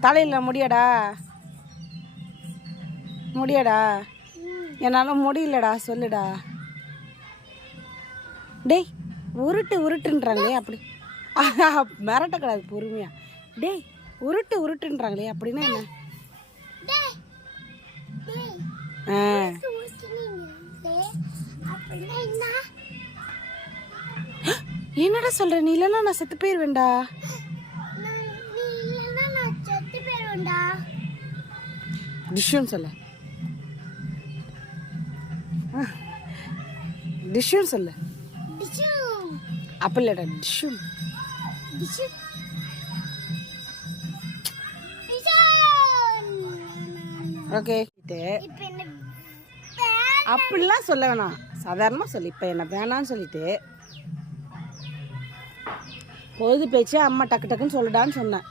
தலையில் முடியடா. முடியடா. என்னால் முடியலடா சொல்லுடா. டேய் உருட்டு உருட்டுன்றாங்களே அப்படி. மிரட்டக்கூடாது பொறுமையா. டேய் உருட்டு உருட்டுன்றாங்களே அப்படின்னா என்ன? என்னடா சொல்ற? நீ இல்லைன்னா நான் செத்து போயிருவேன்டா. டிஷ்ஷுன்னு சொல்ல. டிஷ்ஷுன்னு சொல்லு. அப்போ இல்லைடா டிஷ்ஷுன்னு ஓகே அப்படிலாம் சொல்ல வேணாம். சாதாரணமாக சொல்லு. இப்போ என்ன வேணான்னு சொல்லிட்டு. பொழுது பேச்சு அம்மா டக்கு டக்குன்னு சொல்லுடான்னு சொன்னேன்.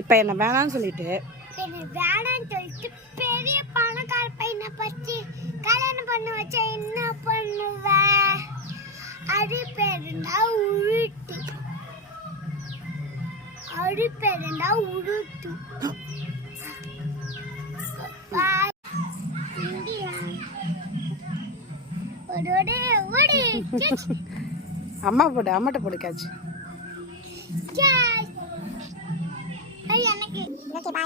இப்போ என்ன வேணான்னு சொல்லிட்டு. வேணான்னு சொல்லிட்டு பெரிய பணக்கார பையனை பத்தி கல்யாணம் பண்ண வச்சா என்ன பண்ணுவ? அது பேருண்டா உருட்டு. அது பேருண்டா உருட்டு. அம்மா போடு அம்மாட்ட போடுக்காச்சு. নাকি নাকি বাই